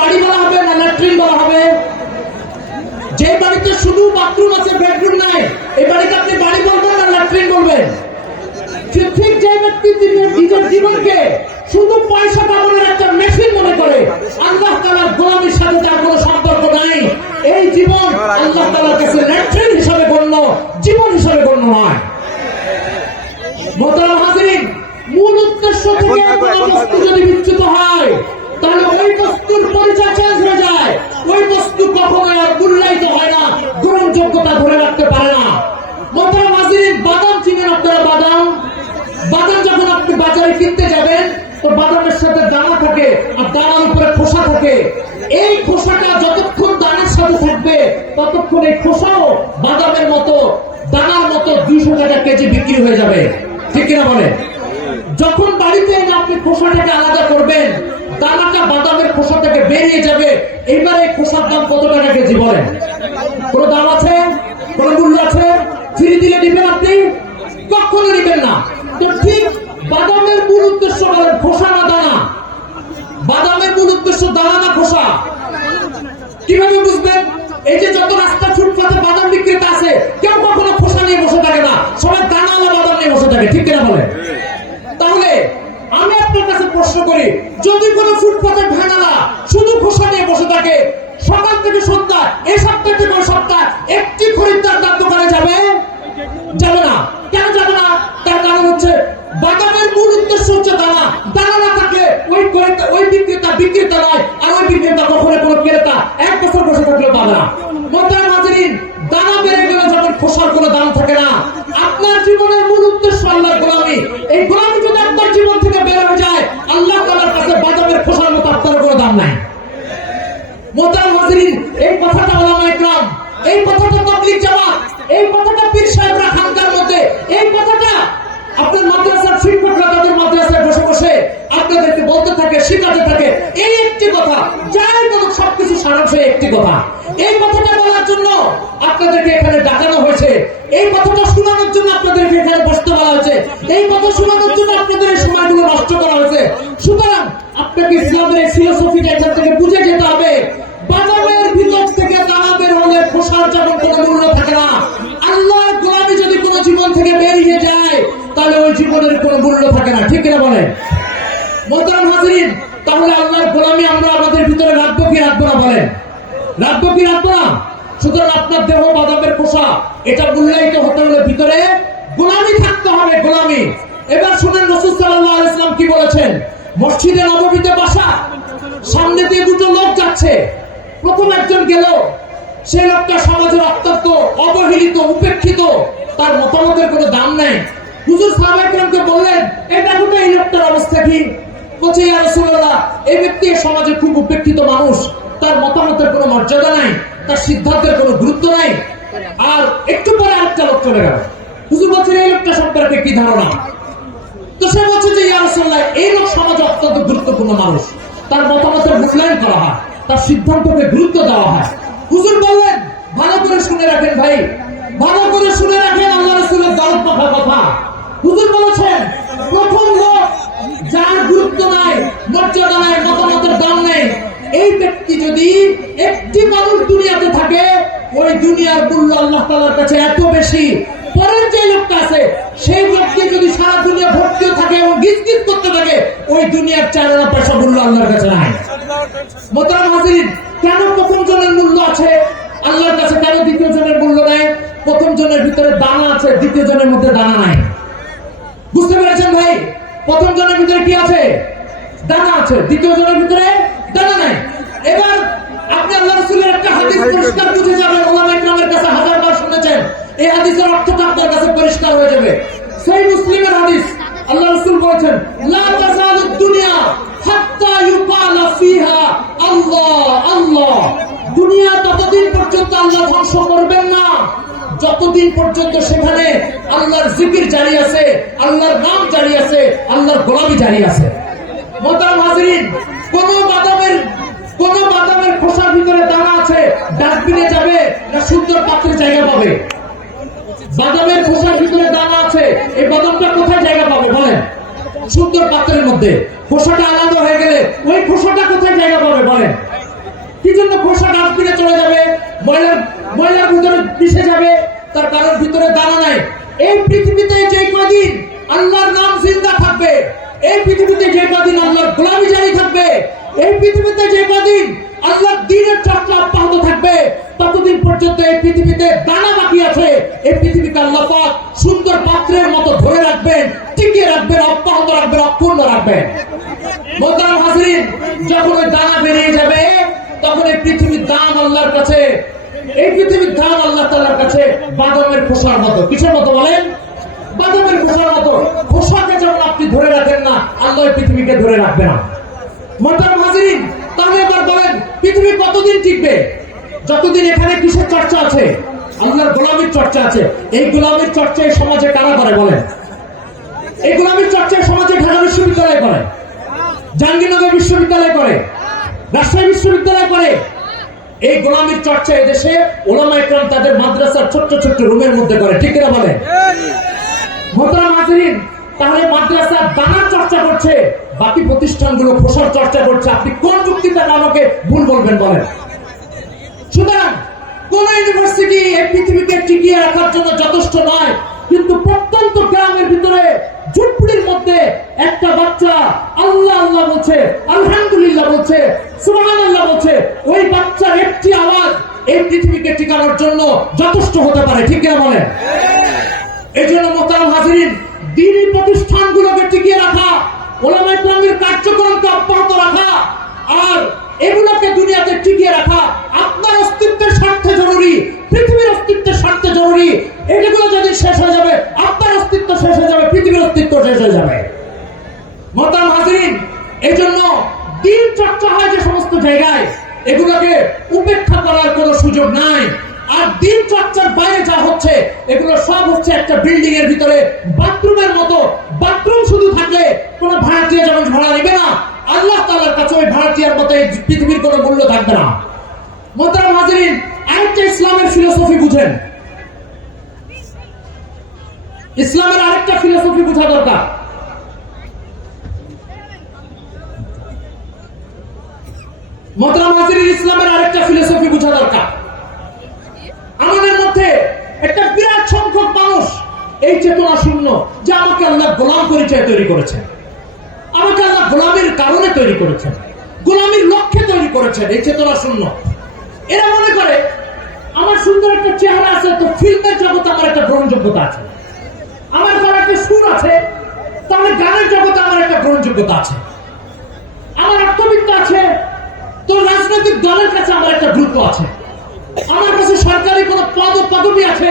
বাড়ি বলা হবে না ল্যাট্রিন বলা হবে? যে বাড়িতে শুধু বাথরুম আছে, বেডরুম নাই, এই বাড়িতে আপনি বাড়ি বলবেন না ল্যাট্রিন বলবেন? ঠিক যে ব্যক্তি নিজের জীবনকে শুধু পয়সা কামানোর একটা মেশিন মনে করে, আল্লাহ তাআলার গোলামীর সাথে যার কোনো সম্পর্ক নাই, এই জীবন আল্লাহ তাআলার কাছে ল্যাট্রিন হিসাবে গণ্য, জীবন হিসাবে গণ্য নয়। মোহতারাম হাজিরিন, মূল উদ্দেশ্য থেকে কোনো বস্তু যদি বিচ্যুত হয়, তাহলে ওই বস্তুর পরিচয় চেঞ্জ হয়ে যায়। ওই বস্তু কখনোই আর মূল্যায়িত হয় না, গ্রহণযোগ্যতা ধরে রাখতে পারে না। মোহতারাম হাজিরিন, বাদাম চিনেন আপনারা? বাদাম যখন আপনি বাজারে কিনতে যাবেন, তো বাদামের সাথে দানা থাকে আর দানার উপরে খোসা থাকে। এই খোসাটা যতক্ষণ দানার সাথে থাকবে, ততক্ষণ এই খোসাও বাদামের মতো, দানার মতো 200 টাকা কেজি বিক্রি হয়ে যাবে। ঠিক কিনা বলে? যখন বাড়িতে এনে আপনি খোসাটাকে আলাদা করবেন, দানাটা বাদামের খোসা থেকে বেরিয়ে যাবে। এবারে খোসার দাম কত টাকা কেজি বলেন? কোন দাম আছে? কোন মূল্য আছে? ফ্রি দিলে দিবেন আপনি? কখনো দিবেন না। তো ঠিক বাদামের মূল উদ্দেশ্য বলেন খোসা না দানা? বাদামের মূল উদ্দেশ্য দানা না খোসা? কিভাবে বুঝবেন? এই যে যত রাস্তা ফুটপাতে বাদাম বিক্রেতা আছে, কেউ কখনো খোসা নিয়ে বসে থাকে না, সবাই দানাওয়ালা বাদাম নিয়ে বসে থাকে। ঠিক কিনা বলে? তাহলে আমি আপনার কাছে প্রশ্ন করি, যদি কোনো ফুটপাতে ভ্যানালা শুধু খোসা নিয়ে বসে থাকে, সকাল থেকে সন্ধ্যা, এই সপ্তাহ থেকে ওই সপ্তাহ, একটি খরিদ্দার তার দোকানে যাবে? যাবে না। কেন যাবে না? তার কারণ হচ্ছে বাদামের মূল উদ্দেশ্য হচ্ছে দানা। দানা না থাকলে ওই বিক্রেতা নয়, আর ওই বিক্রেতা কখনো কোনো ক্রেতা 1 বছর বসে থাকলেও পাবে না। মোহতারাম হাজিরিন, দানা বেড়ে গেলে যখন খোসার কোনো দাম থাকে না, আপনার জীবনের মূল উদ্দেশ্য আল্লাহর গোলামি। এই গোলামি যদি আপনার জীবন থেকে বের হয়ে যায়, আল্লাহ তাআলার কাছে বাদামের খোসার মতো আপনার কোনো দাম নাই। মোহতারাম হাজিরিন, এই কথাটা উলামায়ে কেরাম, এই কথাটা তাবলীগ জামাত, এই কথাটা পীর সাহেবরা খানকার মধ্যে, এই কথাটা আপনার মাদ্রাসার শিক্ষকরা তাদের মাদ্রাসায় বসে বসে আপনাদেরকে বলতে থাকে, শেখাতে থাকে। এই একটি কথা, যাই বলুক সবকিছু সারাংশে একটি কথা। এই কথাটা বলার জন্য আপনাদেরকে এখানে ডাকানো হয়েছে, এই কথাটা শোনানোর জন্য আপনাদেরকে এখানে বসতে বলা হয়েছে, এই কথা শোনানোর জন্য আপনাদের এই সময়গুলো নষ্ট করা হয়েছে। সুতরাং আপনাকে ইসলামের ফিলোসফিটা এখান থেকে বুঝে যেতে হবে। বাদামের ভিতর থেকে দানা বের হলে খোসার যেমন কোনো মূল্য থাকে না, আল্লাহর গোলামি যদি কোনো জীবন থেকে বেরিয়ে যায়, তাহলে ওই জীবনের কোনো মূল্য থাকে না। ঠিক কিনা বলেন? মোহতারাম হাজিরিন, তাহলে আল্লাহর গোলামি আমরা আমাদের ভিতরে রাখবো কি রাখবো না? বলেন, রাখবো কি রাখবো না? সুতরাং আপনার দেহ বাদামের খোসা, এটা মূল্যায়িত হতে হলে ভিতরে গোলামি থাকতে হবে, গোলামি। এবার শুনেন রাসূল সাল্লাল্লাহু আলাইহি ওয়াসাল্লাম কি বলেছেন। মসজিদে নববীতে বসা, সামনে দিয়ে দুটো লোক যাচ্ছে। প্রথম একজন গেল, সেই লোকটা সমাজের অত্যন্ত অবহেলিত, উপেক্ষিত, তার মতামতের কোনো দাম নাই। হুজুর সাহাবায়ে কেরামকে বললেন, এই দেখো তো এই লোকটার অবস্থা কি? বলছে, ইয়া রাসূলুল্লাহ, এই ব্যক্তি সমাজে খুব উপেক্ষিত মানুষ, তার মতামতের কোনো মর্যাদা নাই, তার সিদ্ধান্তের কোনো গুরুত্ব নাই। আর একটু পরে আরেকটা লোক চলে গেল। হুজুর বলছেন, এই লোকটা সম্পর্কে কি ধারণা? তো সে বলছে যে, ইয়া রাসূলুল্লাহ, এই লোক সমাজে অত্যন্ত গুরুত্বপূর্ণ মানুষ, তার মতামতের মূল্যায়ন করা হয়, তার সিদ্ধান্তকে গুরুত্ব দেওয়া হয়। হুজুর বললেন, ভালো করে শুনে রাখেন ভাই, ভালো করে শুনে রাখেন আল্লাহ রাসূলের দরদ পাখা কথা। হুজুর বলেছেন, প্রথম লোক যার গুরুত্ব নাই, মর্যাদা নাই, মতামতের দাম নেই, এই ব্যক্তি যদি একটি মানুষ দুনিয়াতে থাকে, ওই দুনিয়ার মূল্য আল্লাহ তাআলার কাছে এত বেশি। পরের যে লোকটা আছে, সেই ব্যক্তি যদি সারা দুনিয়া ভর্তিও থাকে এবং গিজগিজ করতে থাকে, ওই দুনিয়ার 4 আনা পয়সা মূল্য আল্লাহর কাছে নাই। মোহতারাম হাজিরিন, কেন প্রথম জনের মূল্য আছে আল্লাহর কাছে, কেন দ্বিতীয় জনের মূল্য নাই? প্রথম জনের ভিতরে দানা আছে, দ্বিতীয় জনের মধ্যে দানা নাই। বুঝতে পেরেছেন ভাই? প্রথম জনের ভিতরে কি আছে? দানা আছে, দ্বিতীয় জনের ভিতরে দানা নাই। এবার আপনি আল্লাহ রাসূলের একটা হাদিস পরিষ্কার বুঝে যাবেন, উলামায়ে কেরামের কাছে 1000 বার শুনেছেন, এই হাদিসের অর্থটা আপনার কাছে পরিষ্কার হয়ে যাবে। সহিহ মুসলিমের হাদিস, আল্লাহ রাসূল বলেছেন, লা তাযালুদ দুনিয়া হাত্তা ইউকালা ফিহা আল্লাহ আল্লাহ। দুনিয়া ততদিন পর্যন্ত আল্লাহ ধ্বংস করবেন না, যতদিন পর্যন্ত সেখানে আল্লাহর জিকির জারি আছে, আল্লাহর নাম জারি আছে, আল্লাহর গোলামি জারি আছে। মোহতারাম হাজিরিন, কোন বাদামের খোসার ভিতরে দানা আছে, ডাস্টবিনে যাবে না সুন্দর পাত্রে জায়গা পাবে? বাদামের খোসার ভিতরে দানা আছে, এই বাদামটা কোথায় জায়গা পাবে বলেন? সুন্দর পাত্রের মধ্যে। খোসাটা আলাদা হয়ে গেলে ওই খোসাটা কোথায় জায়গা পাবে বলেন? ময়লার ভিতরে মিশে যাবে, তার কারণ ভিতরে দানা নাই। এই পৃথিবীতে যে কদিন আল্লাহর নাম জিন্দা থাকবে, এই পৃথিবীতে যে কদিন আল্লাহর গোলামি জারি থাকবে, এই পৃথিবীতে যে কদিন আল্লাহর দ্বীনের চর্চা অব্যাহত থাকবে, ততদিন পর্যন্ত এই পৃথিবীতে দানা বাকি আছে। এই পৃথিবীতে আল্লাহ পাক সুন্দর পাত্রের মতো ধরে রাখবেন, টিকিয়ে রাখবেন, অব্যাহত রাখবেন, অক্ষুণ্ণ রাখবেন। মোহতারাম হাজিরিন, যখন ওই দানা বেরিয়ে যাবে, তখন এই পৃথিবীর দাম আল্লাহর কাছে, এই পৃথিবীর দাম আল্লাহ তাআলার কাছে বাদামের খোসার মতো। কিসের মতো বলেন? বাদামের খোসার মতো। খোসাকে যেমন আপনি ধরে রাখেন না, আল্লাহ পৃথিবীকে ধরে রাখবে না। মোহতারাম হাজিরিন, তাহলে এবার বলেন পৃথিবী কতদিন টিকবে? যতদিন এখানে কিসের চর্চা আছে? আল্লাহর গোলামির চর্চা আছে। এই গোলামির চর্চা এই সমাজে কারা করে বলেন? এই গোলামির চর্চা সমাজে ঢাকা বিশ্ববিদ্যালয় করে, জাহাঙ্গীরনগর বিশ্ববিদ্যালয় করে, রাজশাহী বিশ্ববিদ্যালয় করে। এই গোলামির চর্চা এদেশে ওলামা ইকরাম তাদের মাদ্রাসার ছোট্ট ছোট্ট রুমের মধ্যে করে। ঠিক কিনা বলেন? মোহতারাম হাজিরিন, তাহলে মাদ্রাসার দানার চর্চা করছে, বাকি প্রতিষ্ঠানগুলো খোসার চর্চা করছে। আপনি কোন যুক্তিতে আমাকে ভুল বলবেন বলেন? সুতরাং কোন ইউনিভার্সিটি এই পৃথিবীকে টিকিয়ে রাখার জন্য যথেষ্ট নয়, কিন্তু প্রত্যন্ত গ্রামের ভিতরে ঝুপড়ির মধ্যে একটা বাচ্চা আল্লাহ আল্লাহ বলছে, আলহামদুলিল্লাহ বলছে, সুবহানাল্লাহ বলছে, ওই বাচ্চার একটি আওয়াজ এই পৃথিবীকে টিকানোর জন্য যথেষ্ট হতে পারে। ঠিক কিনা বলেন? এই জন্য মোহতারাম হাজিরিন, দ্বীনি প্রতিষ্ঠানগুলোকে টিকিয়ে রাখা, ওলামা ইকরামের কার্যক্রমকে অব্যাহত রাখা, আর এগুলোকে দুনিয়াতে টিকিয়ে রাখা আপনার অস্তিত্বের স্বার্থে জরুরি, পৃথিবীর অস্তিত্বের স্বার্থে জরুরি। এগুলো যদি শেষ হয়ে যাবে, আপনার অস্তিত্ব শেষ হয়ে যাবে, পৃথিবীর অস্তিত্ব শেষ হয়ে যাবে। মোহতারাম হাজিরিন, এই জন্য দ্বীন চর্চা হয় যে সমস্ত জায়গায়, এগুলোকে উপেক্ষা করার কোনো সুযোগ নাই। আর দ্বীন চর্চার বাইরে যা হচ্ছে, এগুলো সব হচ্ছে একটা বিল্ডিং এর ভিতরে বাথরুমের মতো। বাথরুম শুধু থাকলে কোন ভাড়াটিয়া যেমন ভাড়া নেবে না, আল্লাহ তাআলার কাছে ওই ভাড়াটিয়ার মতো এই পৃথিবীর কোনো মূল্য থাকবে না। মোহতারাম হাজিরিন, আরেকটা ইসলামের ফিলোসফি বুঝেন, ইসলামের আরেকটা ফিলোসফি বোঝা দরকার। মোহতারাম হাজিরিন, ইসলামের আরেকটা ফিলোসফি বোঝা দরকার। আমাদের মধ্যে একটা বিরাট সংখ্যক মানুষ এই চেতনা শূন্য যে আমাকে আল্লাহ গোলাম পরিচয় তৈরি করেছেন, আমাকে আল্লাহ গোলামের কারণে তৈরি করেছেন, গোলামের লক্ষ্যে তৈরি করেছেন। এই চেতনা শূন্য এরা মনে করে আমার সুন্দর একটা চেহারা আছে, তো ফিল্মের জগতে আমার একটা গ্রহণযোগ্যতা আছে, আমার যারা একটা সুর আছে, তাহলে গানের জগতে আমার একটা গ্রহণযোগ্যতা আছে, আমার অর্থবিত্ত আছে, তো রাজনৈতিক দলের কাছে আমার একটা গুরুত্ব আছে, আমার কাছে সরকারি কোন পদ ও পদবি আছে,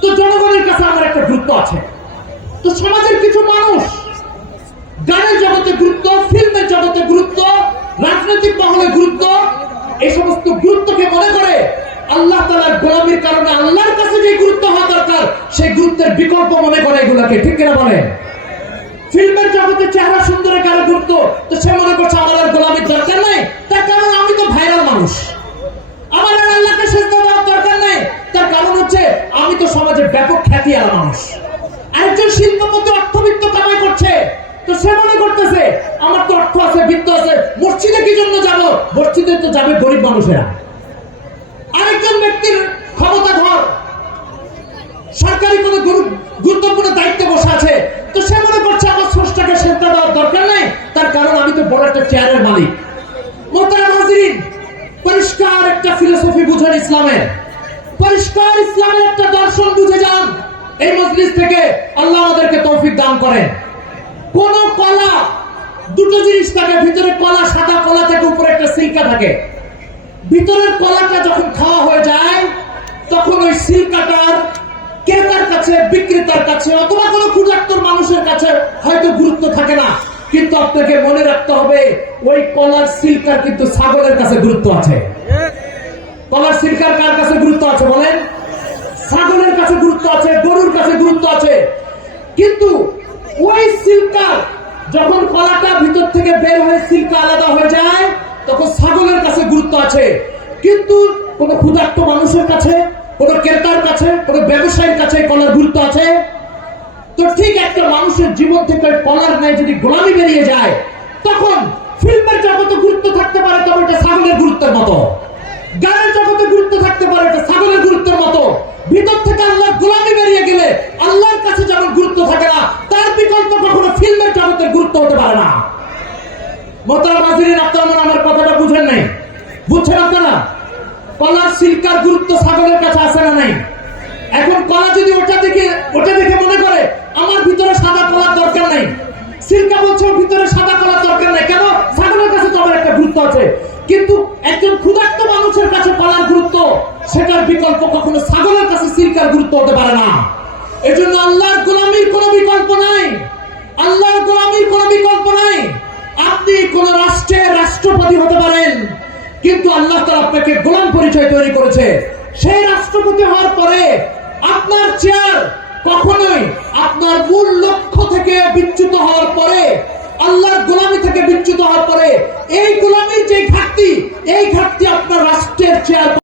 তো জনগণের কাছে আমার একটা গুরুত্ব আছে। তো সমাজের কিছু মানুষ গানের জগতে গুরুত্ব, ফিল্মের জগতে গুরুত্ব, রাজনৈতিক মহলে গুরুত্ব, এই সমস্ত গুরুত্বকে মনে করে আল্লাহ তাআলার গোলামির কারণে আল্লাহর কাছে যে গুরুত্ব হওয়া দরকার, সেই গুরুত্বের বিকল্প মনে করে এগুলাকে। ঠিক কিনা বলে? ফিল্মের জগতে চেহারা সুন্দরের কারণে গুরুত্ব, তো সে মনে করছে আমার আর গোলামির দরকার নাই, তার কারণ আমি তো ভাইরাল মানুষ, আমার আর আল্লাহকে সেজদা দেওয়ার দরকার নাই, তার কারণ হচ্ছে আমি তো সমাজে ব্যাপক খ্যাতিওয়ালা মানুষ। একজন শিল্পপতি অর্থবিত্ত কামাই করছে, তো সে মনে করতেছে আমার তো অর্থ আছে, বিত্ত আছে, মসজিদে কি জন্য যাব? মসজিদে তো যাবে গরিব মানুষেরা। আরেকজন ব্যক্তির ক্ষমতাধর সরকারি কোন গুরুত্বপূর্ণ দায়িত্বে বসে আছে, তো সে মনে করছে আমার স্রষ্টাকে সেজদা দেওয়ার দরকার নাই, তার কারণ আমি তো বড় একটা চেয়ারের মালিক। মোহতারাম হাজিরিন, পরিষ্কার একটা ফিলোসফি বুঝেন ইসলামের, পরিষ্কার ইসলামের একটা দর্শন বুঝে যান। এই মজলিস থেকে আল্লাহ আমাদেরকে তৌফিক দান করেন। কোন কলা, দুটো জিনিস থাকে, ভিতরে কলা, সাদা কলা থেকে উপরে একটা সিল্কা থাকে। ভিতরের কলাটা যখন খাওয়া হয়ে যায়, তখন ওই সিল্কাটার ক্রেতার কাছে, বিক্রেতার কাছে, অথবা কোনো ক্ষুধার্ত মানুষের কাছে হয়তো গুরুত্ব থাকে না, কিন্তু আপনাকে মনে রাখতে হবে ওই কলার সিল্কার কিন্তু ছাগলের কাছে গুরুত্ব আছে। কলার সিল্কার কার কাছে গুরুত্ব আছে বলেন? ছাগলের কাছে গুরুত্ব আছে, গরুর কাছে গুরুত্ব আছে। কিন্তু ওই সিল্কার যখন কলাটা ভিতর থেকে বের হয়ে সিল্কা আলাদা হয়ে যায়, তখন ছাগলের কাছে গুরুত্ব আছে। কিন্তু কোন ক্ষুধার্ত মানুষের কাছে, কোন ক্রেতার কাছে, কোন ব্যবসায়ীর কাছে কলার গুরুত্ব আছে। তো ঠিক একটা মানুষের জীবন থেকে কলার নাই যদি গোলামি বেরিয়ে যায়, তখন ফিল্মের জগতে গুরুত্ব থাকতে পারে, তবে এটা ছাগলের গুরুত্বের মতো। গানের জগতে গুরুত্ব লাগতে পারে এটা ছাগলের গুরুত্বের মতো, ভিতর থেকে আল্লাহর গোলামি বেরিয়ে গেলে আল্লাহর কাছে যেমন গুরুত্ব থাকে না, তার বিকল্প কখনো ফিল্মের জগতের গুরুত্ব হতে পারে না। মোহতারাম হাজিরিন, আপনারা মনে আমার কথাটা বুঝেন নাই, বুঝছেন আপনারা? কলার সিল্কার গুরুত্ব ছাগলের কাছে আছে না নাই? এখন কলা যদি ওটা দেখে মনে করে আমার ভিতরে সাদা কলার দরকার নাই, সিল্কা বলছে ভিতরে সাদা কলার দরকার নাই, কেন? ছাগলের কাছে তো আমার একটা গুরুত্ব আছে। কিন্তু একজন ক্ষুধার্ত মানুষের কাছে কলার গুরুত্ব, সেটার বিকল্প কখনো ছাগলের কাছে সিল্কার গুরুত্ব হতে পারে না। এজন্য আল্লাহর গোলামির কোনো বিকল্প নাই, আল্লাহর গোলামির কোনো বিকল্প নাই। আপনি কোন রাষ্ট্রের রাষ্ট্রপতি হতে পারেন, কিন্তু আল্লাহ তাআলা আপনাকে গোলাম পরিচয় তৈরি করেছে। সেই রাষ্ট্রপতি হওয়ার পরে আপনার চেয়ার কখনোই আপনার মূল লক্ষ্য থেকে বিচ্যুত হওয়ার পরে, আল্লাহর গোলামি থেকে বিচ্যুত হওয়ার পরে এই গোলামির যে ঘাটতি, এই ঘাটতি আপনার রাষ্ট্রের চেয়ার